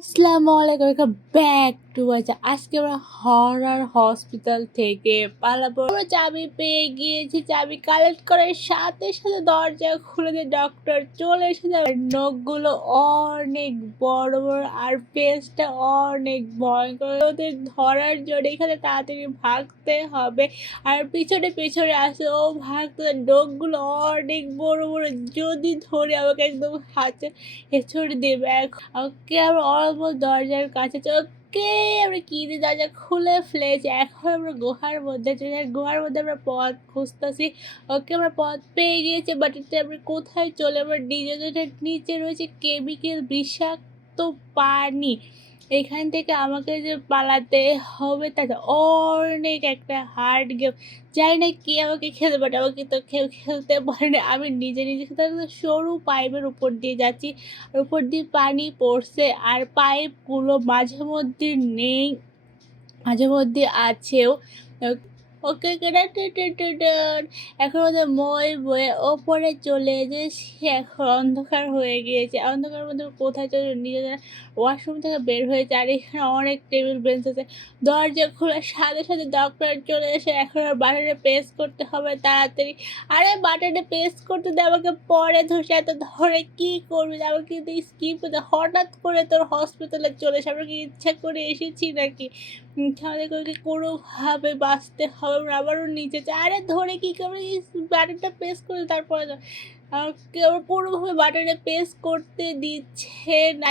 আসসালামু আলাইকুম, welcome back to my আজকে আমরা হরর হসপিটাল থেকে পালাবো। আমরা চাবি পেয়ে গিয়েছি। চাবি কালেক্ট করার সাথে সাথে দরজা খুলে দিয়ে ডক্টর চলে এসেছে। আর নখগুলো অনেক বড় বড় আর ফেসটা অনেক ভয়ঙ্কর। ওদের ধরার জন্য এখানে তাড়াতাড়ি ভাগতে হবে। আর পিছনে পিছনে আসে ও ভাগতে, নখগুলো অনেক বড় বড়। যদি ধরে আমাকে একদম হাতে হেঁচড়ে দেবে। ওকে আমরা অলমোস্ট দরজার কাছে ওকে আমরা কি দিয়ে দরজা খুলে ফেলেছি। এখন আমরা গুহার মধ্যে চলে যাই। গুহার মধ্যে আমরা পথ খুঁজতেছি। ওকে আমরা পথ পেয়ে গিয়েছি, বাট এটা আমরা কোথায় চলে আমরা নিজেদের নিচে রয়েছে কেমিক্যাল বিষাক্ত পানি। এখান থেকে আমাকে যে পালাতে হবে তাতে অনেক একটা হার্ড গেম। জানি না কে আমাকে খেলতে পারে, আমাকে তো কেউ খেলতে পারে না। আমি নিজে নিজে সরু পাইপের উপর দিয়ে যাচ্ছি, উপর দিয়ে পানি পড়ছে আর পাইপগুলো মাঝে মধ্যে নেই, মাঝে মধ্যে আছেও। ওকে এখন ওদের মই বয়ে ওপরে চলে যে এখন অন্ধকার হয়ে গিয়েছে। অন্ধকারের মধ্যে কোথায় চলে নিজেদের ওয়াশরুম থেকে বের হয়েছে। আর এখানে অনেক টেবিল বেঞ্চ আছে। দরজা খোলার সাথে সাথে ডক্টর চলে এসে এখন আর বাটনে প্রেস করতে হবে তাড়াতাড়ি। আরে বাটনে প্রেস করতে দে আমাকে, পরে ধসে এত ধরে কি করবি? আমাকে কিন্তু স্কিপ করতে হঠাৎ করে তোর হসপিটালে চলে এসে আমরা কি ইচ্ছা করে এসেছি নাকি? তাহলে করে কোনোভাবে বাঁচতে হবে। আমরা আবারও নিচে যাই। আরে ধরে কী করে বাটনটা প্রেস করে তারপরে কেউ কোনোভাবে বাটনে প্রেস করতে দিচ্ছে না।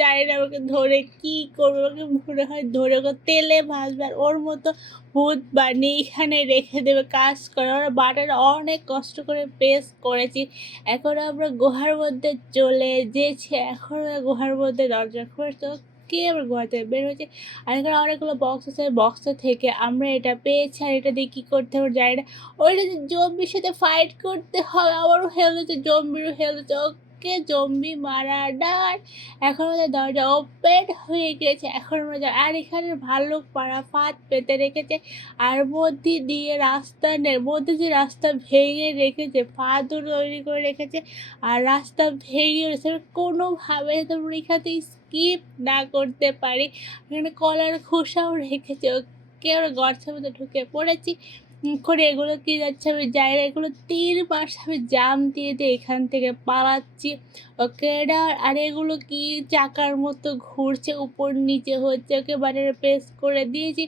জানি না আমাকে ধরে কী করবে। আমাকে মনে হয় ধরে ওকে তেলে ভাজবে আর ওর মতো ভূত বানিয়ে এখানে রেখে দেবে কাজ করে। আমরা বাটন অনেক কষ্ট করে প্রেস করেছি। এখন আমরা গুহার মধ্যে চলে যেয়েছি। এখন গুহার মধ্যে দরজা খুলেছে কে আবার গুহা থেকে বের হয়েছে। আর এখানে অনেকগুলো বক্স আছে, বক্সটা থেকে আমরা এটা পেয়েছি। আর এটা দিয়ে কী করতে হবে জানি না। ওইটা যে জম্বির সাথে ফাইট করতে হবে। আবারও হেলছে, জম্বিরও হেলছে। ওকে জম্বি মারা ডার। এখন আমাদের দরজা ওপেন হয়ে গেছে। এখন আমরা আর এখানে ভাল্লুক পাড়া ফাঁদ পেতে রেখেছে। আর মধ্যে দিয়ে রাস্তা নেই, মধ্যে দিয়ে রাস্তা ভেঙে রেখেছে, ফাঁদও তৈরি করে রেখেছে। আর রাস্তা ভেঙে রয়েছে, কোনোভাবে তোমরা এখানে স্কিপ না করতে পারি। এখানে কলার খোসাও রেখেছে। ওকে আমরা গর্তের মধ্যে ঢুকে পড়েছি। করে এগুলো কি যাচ্ছে আমি যাই না। এগুলো 3 মাস আমি জাম দিয়ে দিয়ে এখান থেকে পালাচ্ছি। ওকে আর এগুলো কি চাকার মতো ঘুরছে, উপর নিচে হচ্ছে। ওকে বাটনে প্রেস করে দিয়েছি,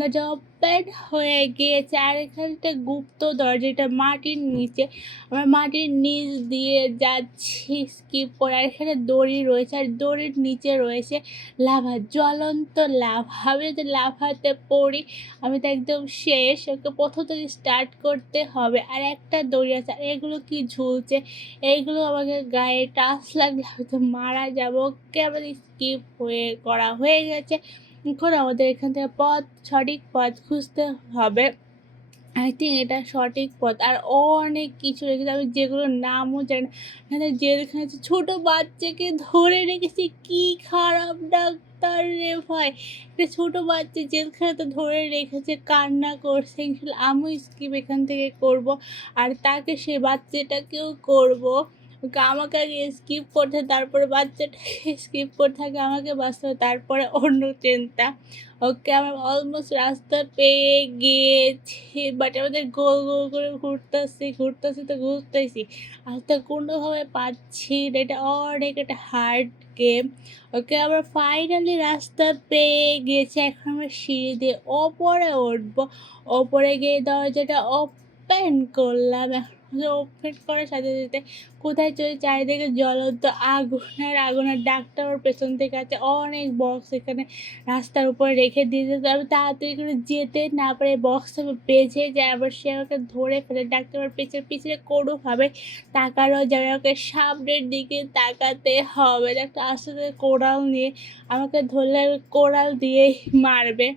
দরজা ওপেন হয়ে গিয়েছে। আর এখানে একটা গুপ্ত দরজা, এটা মাটির নিচে। আমরা মাটির নিচ দিয়ে যাচ্ছি স্কিপ করে। আর এখানে দড়ি রয়েছে আর দড়ির নিচে রয়েছে লাভা, জ্বলন্ত লাভা। আমি যদি লাভাতে পড়ি আমি তো একদম শেষ। ওকে প্রথম থেকে স্টার্ট করতে হবে। আর একটা দড়ি আছে আর এগুলো কি ঝুলছে, এইগুলো আমাকে গায়ে টাচ লাগলে হয়তো মারা যাবো। ওকে আমাদের স্কিপ করা হয়ে গেছে। এখন আমাদের এখান থেকে সঠিক পথ খুঁজতে হবে। আই থিঙ্ক এটা সঠিক পথ। আর অনেক কিছু রেখেছে আমি যেগুলোর নামও জানি না। এখানে জেলখানা আছে, ছোটো বাচ্চাকে ধরে রেখেছি। কি খারাপ ডাক্তার রে ভাই! একটা ছোটো বাচ্চা জেলখানাতে ধরে রেখেছে, কান্না করছে। ইনশাল্লাহ আমিও স্কিপ এখান থেকে করব। আর তাকে সে বাচ্চাটাকেও করব। আমাকে আগে স্কিপ করতে, তারপরে বাচ্চাটাকে স্কিপ করতে থাকে, আমাকে বাঁচতে হবে, তারপরে অন্য চিন্তা। ওকে আমরা অলমোস্ট রাস্তা পেয়ে গিয়েছি, বাট আমাদের গোল গোল করে ঘুরতেছি আর তো কোনোভাবে পাচ্ছি না। এটা অনেক একটা হার্ড গেম। ওকে আমরা ফাইনালি রাস্তা পেয়ে গিয়েছি। এখন আমরা সিঁড়ি দিয়ে ওপরে উঠবো। ওপরে গিয়ে দরজাটা ওপেন করলাম। এখন ওপেন করার সাথে সাথে কোথায় চলে চারিদিকে জ্বলন্ত আগুন আর আগুন। আর ডাক্তার ওর পেছন থেকে আছে, অনেক বক্স এখানে রাস্তার উপরে রেখে দিয়েছে। তো আমি তাড়াতাড়ি করে যেতে না পারে বক্সটা বেঁচে যায়, আবার সে আমাকে ধরে ফেলে। ডাক্তার আমার পিছনে পিছনে কোনোভাবে তাকানো যাবে, আমাকে সামনের দিকে তাকাতে হবে। ডাক্তার আস্তে আস্তে কোড়াল নিয়ে আমাকে ধরলে কোড়াল দিয়েই মারবে।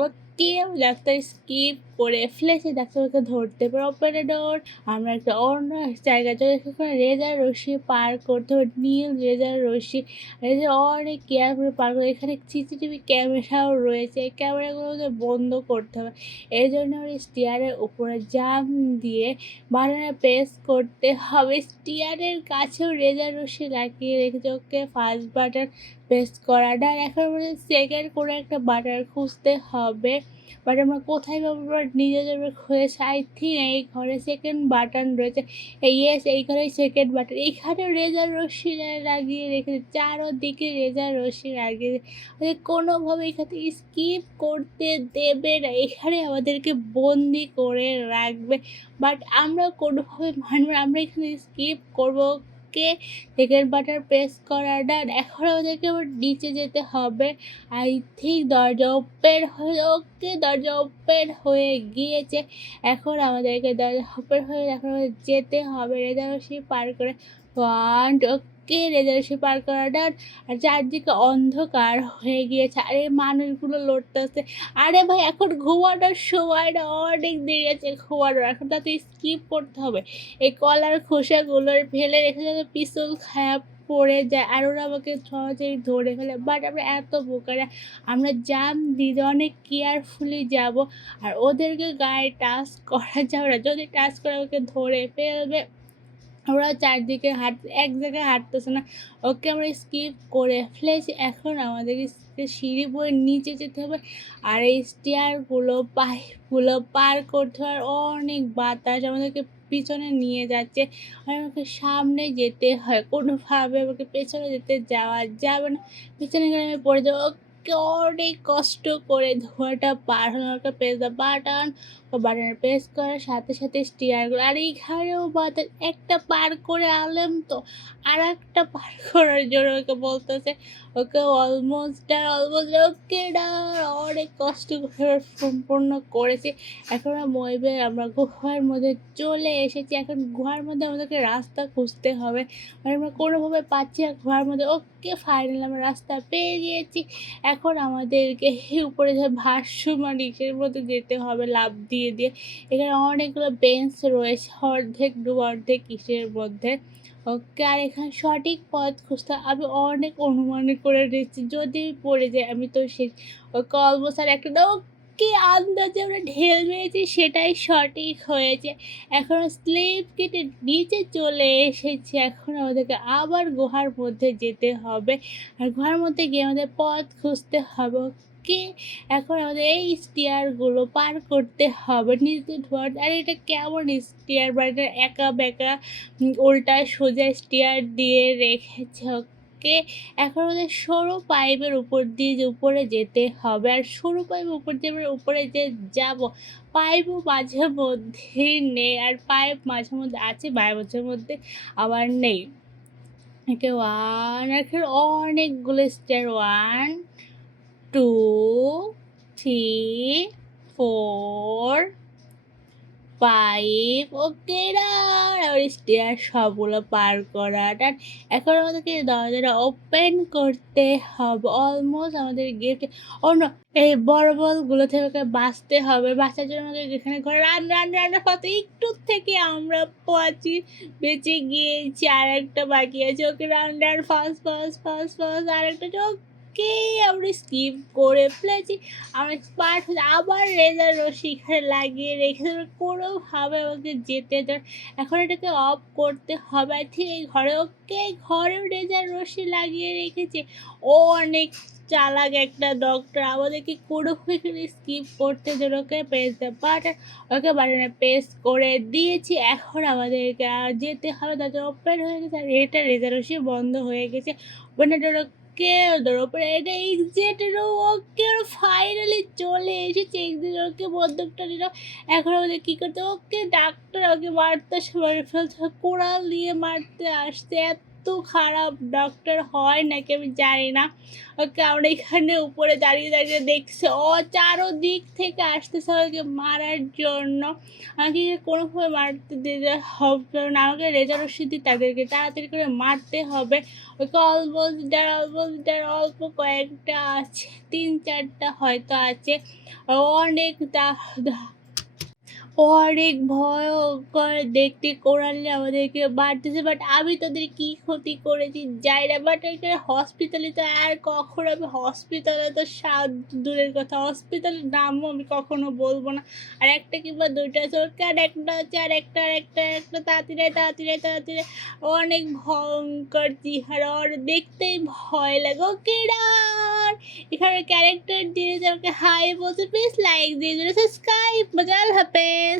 ও কি ডাক্তার স্কিপ করে ফেলেছে, ডাক্তারবাবুকে ধরতে পারে। Open the door. আমরা একটা অন্য জায়গায় চলে এসেছি, ওখানে রেজার রশ্মি পার করতে হবে, নীল রেজার রশ্মি। রেজার অনেক কেয়ার করে পার করে। এখানে সিসিটিভি ক্যামেরাও রয়েছে, এই ক্যামেরাগুলোকে বন্ধ করতে হবে। এই জন্য আমরা স্টিয়ারের উপরে জাম দিয়ে বাটনে প্রেস করতে হবে। স্টিয়ারের কাছেও রেজার রশ্মি লাগিয়ে রেখেছে। ওকে, ফার্স্ট বাটন প্রেস করা ডান। এখন আমাদের সেকেন্ড করে একটা বাটন খুঁজতে হবে, বাট আমরা কোথায় পাবো? নিজেদের হয়েছে আই থিঙ্ক এই ঘরে সেকেন্ড বাটন রয়েছে। ইয়েস, এই ঘরে সেকেন্ড বাটন। এখানে রেজার রশ্মি লাগিয়ে রেখেছে, চারোদিকে রেজার রশ্মি লাগিয়ে কোনোভাবে এখানে স্কিপ করতে দেবে না, এখানে আমাদেরকে বন্দি করে রাখবে। বাট আমরা কোনোভাবে মানব না, আমরা এখানে স্কিপ করবো। কে সেকেন্ড বাটন প্রেস করা ডান। এখন আমাদেরকে আবার নিচে যেতে হবে। আই থিঙ্ক দরজা ওপেন হয়ে, ওকে দরজা ওপেন হয়ে গিয়েছে। এখন আমাদেরকে দরজা ওপেন হয়ে এখন আমাদের যেতে হবে রেজার্ভেশন পার করে। ওকে, রেজার্ভেশন পার করা ডান। আর চারদিকে অন্ধকার হয়ে গিয়েছে, আর এই মানুষগুলো লড়তেছে। আরে ভাই, এখন ঘুমানোর সময় না, অনেক দেরি আছে ঘুমানোর, এখন তাতে স্কিপ করতে হবে। এই কলার খোসাগুলোর ফেলে রেখে যাতে পিস্তল খারাপ পড়ে যায়, আর ওরা আমাকে সহজেই ধরে ফেলে। বাট আমরা এত বোকারা, আমরা জাম দিয়ে অনেক কেয়ারফুলি যাব, আর ওদেরকে গায়ে টাচ করা যাবে না। যদি টাচ করে ওকে ধরে ফেলবে। ওরা চারদিকে এক জায়গায় হাঁটতেছে না। ওকে, আমরা স্কিপ করে ফেলেছি। এখন আমাদেরকে সিঁড়ি বয়ে নিচে যেতে হবে, আর এই স্টেয়ারগুলো পাইপগুলো পার করতে হবে। অনেক বাতাস আমাদেরকে পিছনে নিয়ে যাচ্ছে, আর আমাকে সামনে যেতে হয়। কোনোভাবে আমাকে পেছনে যাওয়া যাবে না, পিছনে গেলে আমি পড়ে যাবো। ওকে, অনেক কষ্ট করে ধোঁয়াটা পার হলো। ওকে, প্রেস দ্য বাটন। বাটনে প্রেস করার সাথে সাথে স্টিয়ারগুলো, আর এইখানেও বাতাস। একটা পার করে আনলাম তো, আর একটা পার করার জন্য ওকে বলতেছে। ওকে, অলমোস্ট ওকে না, অনেক কষ্ট করে সম্পূর্ণ করেছি। এখন আমরা গুহার মধ্যে চলে এসেছি। এখন গুহার মধ্যে আমাদেরকে রাস্তা খুঁজতে হবে, মানে আমরা কোনোভাবে পাচ্ছি না গুহার মধ্যে। ওকে, ফাইনালি আমরা রাস্তা পেয়ে গিয়েছি। এখন আমাদেরকে উপরে যে ভাসমান ইসের মধ্যে যেতে হবে লাফ দিয়ে দিয়ে। এখানে অনেকগুলো বেঞ্চ রয়েছে, অর্ধেক ডুব অর্ধেক কিসের মধ্যে। ওকে, আর এখানে সঠিক পথ খুঁজতে আমি অনেক অনুমান করে নিচ্ছি, যদি পড়ে যায় আমি তো শেষ। ওকে, অলমোস্ট আর একটা না। ওকে, আন্দাজে আমরা ঢেল মেরেছি, সেটাই সঠিক হয়েছে। এখন স্লিপ কেটে নিচে চলে এসেছি। এখন আমাদেরকে আবার গুহার মধ্যে যেতে হবে, আর গুহার মধ্যে গিয়ে আমাদের পথ খুঁজতে হবে। ওকে, এখন আমাদের এই স্টিয়ারগুলো পার করতে হবে নিচে ধোয়ার। আর এটা কেমন স্টিয়ার, বা এটা একা বেঁকা উল্টা সোজা স্টিয়ার দিয়ে রেখেছে। ওকে, এখন আমাদের সরু পাইপের উপর দিয়ে যে উপরে যেতে হবে, আর সরু পাইপের উপর দিয়ে আমরা উপরে যে যাব, পাইপও মাঝে মধ্যে নেই, আর পাইপ মাঝে মধ্যে আছে, মাঝে মধ্যে আবার নেই। একে ওয়ান, এখন অনেকগুলো স্টার, 1 2 3 4 5। ওকে না, আর স্টেয়ার সবগুলো পার করা ডান। এখন আমাদেরকে দরজাটা ওপেন করতে হবে। অলমোস্ট আমাদের গেট অন্য এই বড় বলগুলো থেকে বাঁচতে হবে। বাঁচার জন্য আমাদের এখানে ঘরে রান্নার পথে একটু থেকে আমরা পাচ্ছি, বেঁচে গিয়েছি। আর একটা বাকি আছে। ওকে, ফার্স্ট আর একটা ওকে, আমরা স্কিপ করে ফেলেছি। আমরা এক্সপার্ট হয়ে আবার রেজার রশ্মি এখানে লাগিয়ে রেখে কোনোভাবে আমাকে যেতে দেয়। এখন এটাকে অফ করতে হবে। আই থিঙ্ক এই ঘরে, ওকে, ঘরেও রেজার রশ্মি লাগিয়ে রেখেছে। ও অনেক চালাক একটা ডক্টর, আমাদেরকে কোনোভাবে স্কিপ করতে দেবে। ওকে, প্রেস দ্য বাটন। ওকে, বাটনে প্রেস করে দিয়েছি। এখন আমাদেরকে আর যেতে হবে, তাদের ওপেন হয়ে গেছে, আর এটা রেজার রশ্মি বন্ধ হয়ে গেছে। ওকে, ওদের ওপরে এটা এক্সিট রুম। ওকে, ফাইনালি চলে এসেছে এক্সিট। ওকে, বন্দুকটা নিল। এখন আমাদের কী করতে? ওকে, ডাক্তার ওকে মারতে মারে ফেলতে, কোড়াল দিয়ে মারতে আসছে। এত খারাপ ডক্টর হয় নাকি আমি জানি না। ওকে, আমরা এখানে উপরে দাঁড়িয়ে দাঁড়িয়ে দেখছি, চারোদিক থেকে আসতেছে ওকে মারার জন্য। আমাকে কোনোভাবে মারতে দিতে হবে না, আমাকে রেজার রশ্মি দিয়ে তাদেরকে তাড়াতাড়ি করে মারতে হবে। ওকে, অলমোস্ট অল্প কয়েকটা আছে, 3-4টা হয়তো আছে। অনেক অনেক ভয়ংকর দেখতে কোরাল্লে আমাদেরকে মারতেছে। বাট আমি তাদের কি ক্ষতি করেছি জানি না। বাট এখানে হসপিটালে তো আর কখনো আমি হসপিটালে তো দূরের কথা, হসপিটালের নামও আমি কখনো বলবো না। আর একটা কিংবা দুইটা সরকার একটা হচ্ছে আর একটা তাড়াতাড়ি অনেক ভয়ঙ্কর চেহারা, ওর দেখতেই ভয় লাগে। ওকে ডান এখানে ক্যারেক্টার দিয়ে যে আমাকে হাই বলছে, প্লিজ লাইক দিয়ে সাবস্ক্রাইব। মজা আল্লাহ হাফেজ।